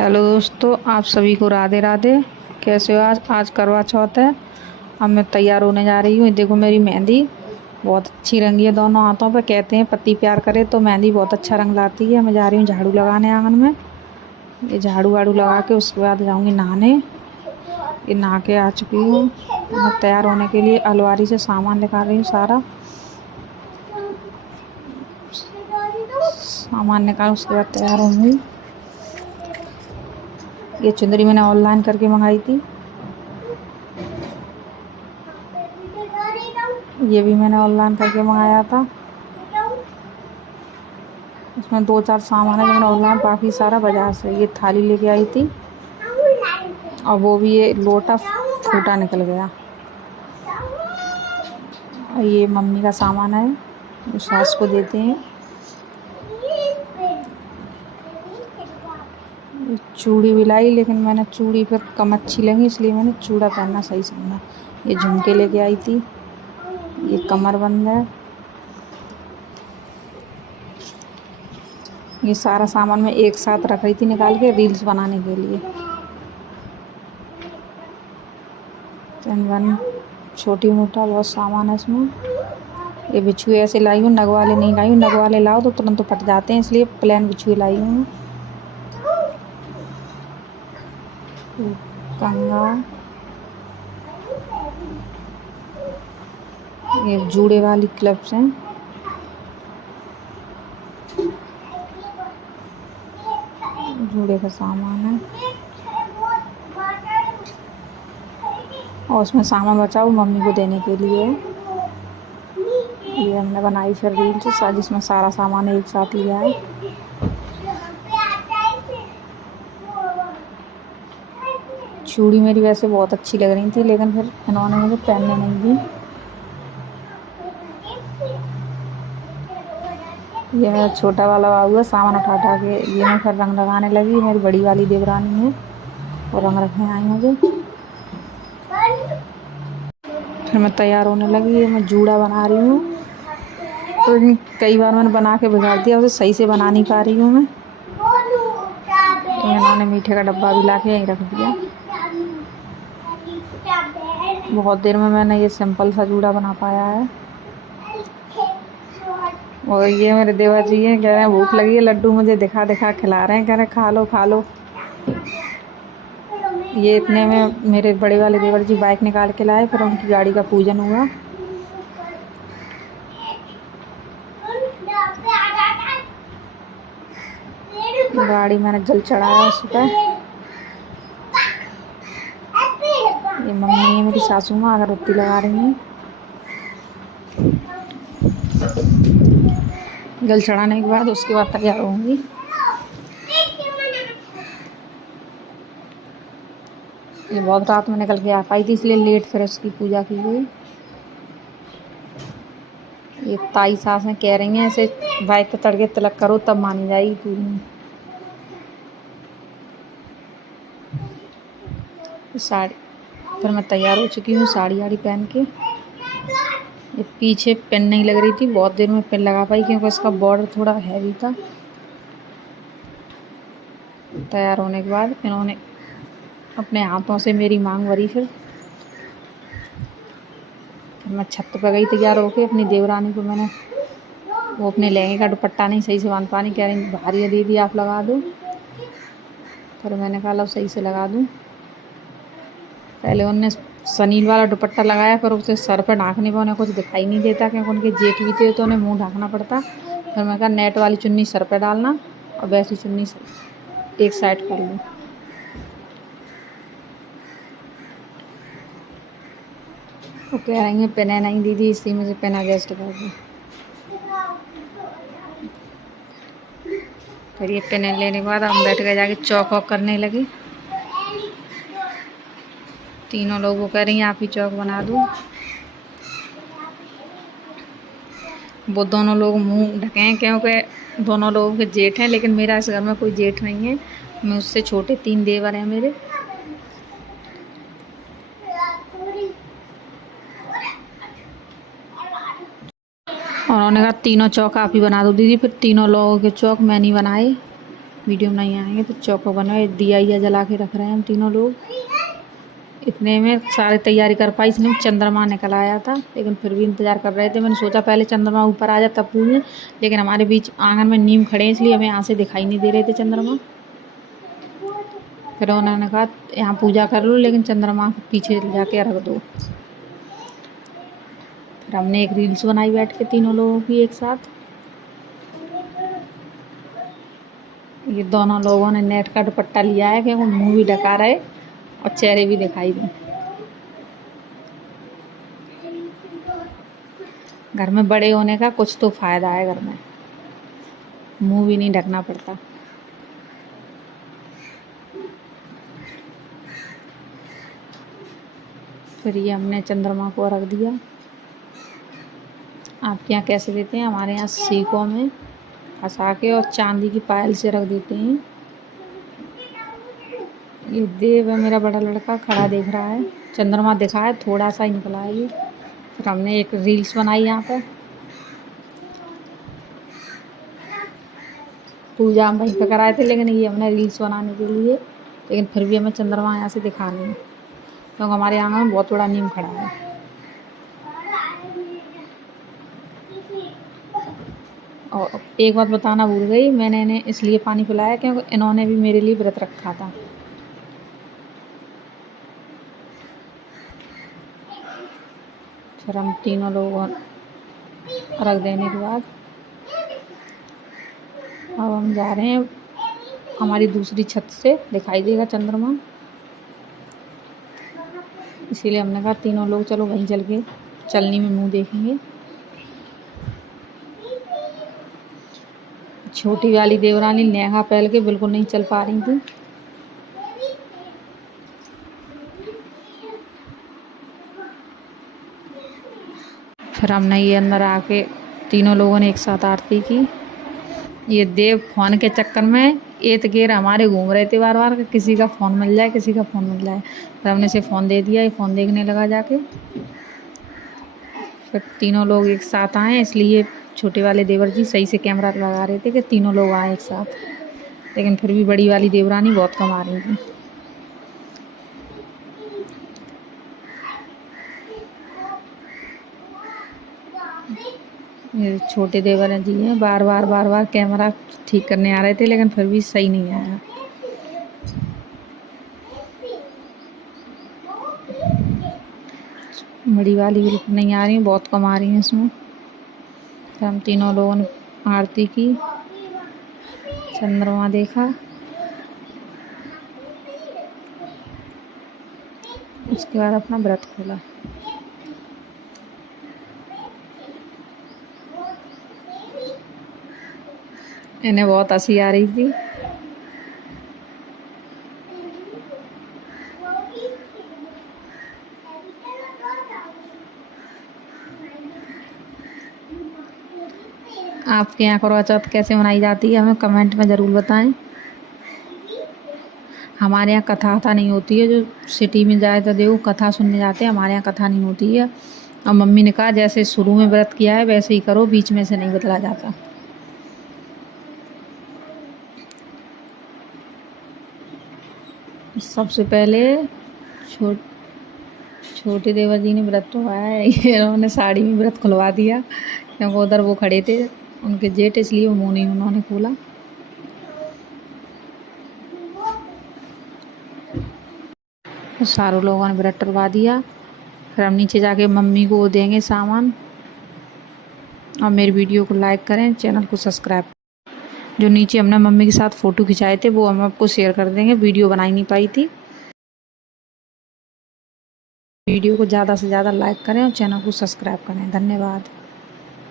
Hello दोस्तों, आप सभी को राधे राधे। कैसे हो? आज आज करवा चौथ है। अब मैं तैयार होने जा रही हूँ। देखो, मेरी मेहंदी बहुत अच्छी रंगी है दोनों हाथों पे। कहते हैं पति प्यार करे तो मेहंदी बहुत अच्छा रंग लाती है। मैं जा रही हूँ झाड़ू लगाने आंगन में। ये झाड़ू वाड़ू लगा के उसके बाद जाऊँगी नहाने। ये नहा के आ चुकी हूँ। मैं तैयार होने के लिए अलमारी से सामान निकाल रही हूँ। सारा सामान निकाल उसके बाद तैयार होंगी। ये चुंदरी मैंने ऑनलाइन करके मंगाई थी। ये भी मैंने ऑनलाइन करके मंगाया था। इसमें 2-4 सामान है जो मैंने ऑनलाइन, बाकी सारा बाजार से। ये थाली लेके आई थी और वो भी ये लोटा फूटा निकल गया। और ये मम्मी का सामान है जो सास को देते हैं। ये चूड़ी भी लाई, लेकिन मैंने चूड़ी फिर कम अच्छी लगी, इसलिए मैंने चूड़ा पहनना सही समझा। ये झुमके लेके आई थी। ये कमरबंद है। ये सारा सामान मैं एक साथ रख रही थी निकाल के रील्स बनाने के लिए। चंदन छोटी मोटा बहुत सामान है इसमें। ये बिछुए ऐसे लाई हूँ, नग वाले नहीं लाई हूँ। नग वाले लाओ तो तुरंत फट जाते हैं, इसलिए प्लेन बिछुए लाई हूँ। कंगा, ये जूड़े वाली क्लिप्स हैं। जूड़े का सामान है और उसमें सामान बचा वो मम्मी को देने के लिए। ये हमने बनाई फिर रील्स, जिसमें सारा सामान एक साथ लिया है। चूड़ी मेरी वैसे बहुत अच्छी लग रही थी, लेकिन फिर इन्होंने मुझे पहनने नहीं दी। ये मेरा छोटा वाला बाबू है, सामान उठा उठा के ये मैं फिर रंग लगाने लगी। मेरी बड़ी वाली देवरानी है और रंग रखने आई मुझे। फिर मैं तैयार होने लगी। ये मैं जूड़ा बना रही हूँ, तो कई बार मैंने बना के बिगाड़ दिया, उसे सही से बना नहीं पा रही हूँ मैं। इन्होंने मीठे का डब्बा भी ला के यहीं रख दिया। बहुत देर में मैंने ये सिंपल सा जूड़ा बना पाया है। और ये मेरे देवर जी हैं, कह रहे हैं भूख लगी है, लड्डू मुझे दिखा दिखा खिला रहे हैं। कह रहे हैं खा लो खा लो। ये इतने में मेरे बड़े वाले देवर जी बाइक निकाल के लाए, फिर उनकी गाड़ी का पूजन हुआ। गाड़ी मैंने जल चढ़ाया उस पर। ये मम्मी है मेरी सासू माँ, अगरबत्ती लगा रही हैं। जल चढ़ाने के बाद उसके बाद तैयार होंगी। ये बहुत रात में निकल के आ पाई थी, इसलिए लेट फिर उसकी पूजा की गई। ये ताई सासें कह रही हैं ऐसे बाइक पे चढ़ के तिलक करो तब मानी जाएगी पूरी। साड़ी, फिर मैं तैयार हो चुकी हूँ साड़ी वाड़ी पहन के। ये पीछे पिन नहीं लग रही थी, बहुत देर में पिन लगा पाई क्योंकि इसका बॉर्डर थोड़ा हैवी था। तैयार होने के बाद इन्होंने अपने हाथों से मेरी मांग भरी। फिर मैं छत पर गई तैयार होके। अपनी देवरानी को मैंने वो अपने लहंगे का दुपट्टा नहीं सही से बांध पानी, कह रही भारी है दीदी आप लगा दो। फिर मैंने कहा लो सही से लगा दूँ। पहले उनने सनील वाला दुपट्टा लगाया, पर उसे सर पर ढाँकने पर उन्हें कुछ दिखाई नहीं देता क्योंकि उनके जेठ भी थे, तो उन्हें मुंह ढाँकना पड़ता। फिर मैं कहा नेट वाली चुन्नी सर पर डालना और वैसी चुन्नी एक साइड कर लूँ। वो कह रही हैं पेन नहीं दीदी, इसलिए मुझे पेन एडजस्ट कर दो। फिर ये पेन लेने के बाद हम बैठ गए जाके चौक वॉक करने लगे। तीनों लोग वो कह रही हैं आप ही चौक बना दो। वो दोनों लोग मुंह ढके हैं क्योंकि दोनों लोगों के जेठ हैं, लेकिन मेरा इस घर में कोई जेठ नहीं है। मैं उससे छोटे 3 देवर हैं मेरे। और उन्होंने कहा तीनों चौक आप ही बना दो दीदी। फिर तीनों लोगों के चौक मैं नहीं बनाए। वीडियो में नहीं आएंगे तो चौका बनाए दिया जला के रख रहे हैं हम तीनों लोग। इतने में सारी तैयारी कर पाई, इसने चंद्रमा निकल आया था, लेकिन फिर भी इंतज़ार कर रहे थे। मैंने सोचा पहले चंद्रमा ऊपर आ जाए तब पूजें, लेकिन हमारे बीच आंगन में नीम खड़े हैं, इसलिए हमें यहाँ से दिखाई नहीं दे रहे थे चंद्रमा। फिर उन्होंने कहा यहाँ पूजा कर लो, लेकिन चंद्रमा को पीछे जाके रख दो। फिर हमने एक रील्स बनाई बैठ के तीनों लोगों की एक साथ। ये दोनों लोगों ने नेट का दुपट्टा लिया है क्योंकि मुंह भी ढका रहे और चेहरे भी दिखाई दें। घर में बड़े होने का कुछ तो फ़ायदा है, घर में मुंह भी नहीं ढकना पड़ता। फिर ये हमने चंद्रमा को रख दिया। आपके यहाँ कैसे देते हैं? हमारे यहाँ सीकों में फंसा के और चांदी की पायल से रख देते हैं। ये देव है मेरा बड़ा लड़का, खड़ा देख रहा है। चंद्रमा दिखा है, थोड़ा सा ही निकला है ये। फिर हमने एक रील्स बनाई यहाँ पर। पूजा हम वहीं पर कराए थे, लेकिन ये हमने रील्स बनाने के लिए, लेकिन फिर भी हमें चंद्रमा यहाँ से दिखाना है क्योंकि हमारे आंगन में बहुत बड़ा नीम खड़ा है। और एक बात बताना भूल गई, मैंने इन्हें इसलिए पानी पिलाया क्योंकि इन्होंने भी मेरे लिए व्रत रखा था। फिर हम तीनों लोगों रख देने के बाद अब हम जा रहे हैं हमारी दूसरी छत से दिखाई देगा चंद्रमा, इसीलिए हमने कहा तीनों लोग चलो वहीं चल के चलनी में मुंह देखेंगे। छोटी वाली देवरानी लहंगा पहन के बिल्कुल नहीं चल पा रही थी। फिर हमने ये अंदर आके तीनों लोगों ने एक साथ आरती की। ये देव फ़ोन के चक्कर में एत गेर हमारे घूम रहे थे बार बार, किसी का फ़ोन मिल जाए, किसी का फ़ोन मिल जाए। फिर हमने इसे फ़ोन दे दिया, ये फ़ोन देखने लगा जाके। फिर तीनों लोग एक साथ आए, इसलिए छोटे वाले देवर जी सही से कैमरा लगा रहे थे कि तीनों लोग आए एक साथ, लेकिन फिर भी बड़ी वाली देवरानी बहुत कम आ रही थी। ये छोटे देवर जी हैं, बार बार कैमरा ठीक करने आ रहे थे, लेकिन फिर भी सही नहीं आया। बड़ी वाली बिल्कुल नहीं आ रही, बहुत कम आ रही हैं इसमें। फिर हम तीनों लोगों ने आरती की, चंद्रमा देखा, उसके बाद अपना व्रत खोला। इन्हें बहुत हंसी आ रही थी। आपके यहाँ करवा चौथ कैसे मनाई जाती है हमें कमेंट में ज़रूर बताएं। हमारे यहाँ कथा नहीं होती है, जो सिटी में जाए तो देखो कथा सुनने जाते हैं, हमारे यहाँ कथा नहीं होती है। और मम्मी ने कहा जैसे शुरू में व्रत किया है वैसे ही करो, बीच में से नहीं बदला जाता। सबसे पहले छोटे देवर जी ने व्रत खुलवाया है, इन्होंने साड़ी में व्रत खुलवा दिया क्योंकि उधर वो खड़े थे उनके जेठ, इसलिए वो मुँह नहीं उन्होंने खोला। सारों लोगों ने व्रत टलवा दिया। फिर हम नीचे जाके मम्मी को देंगे सामान। और मेरी वीडियो को लाइक करें, चैनल को सब्सक्राइब। जो नीचे हमने मम्मी के साथ फ़ोटो खिंचाए थे वो हम आपको शेयर कर देंगे, वीडियो बनाई नहीं पाई थी। वीडियो को ज़्यादा से ज़्यादा लाइक करें और चैनल को सब्सक्राइब करें। धन्यवाद।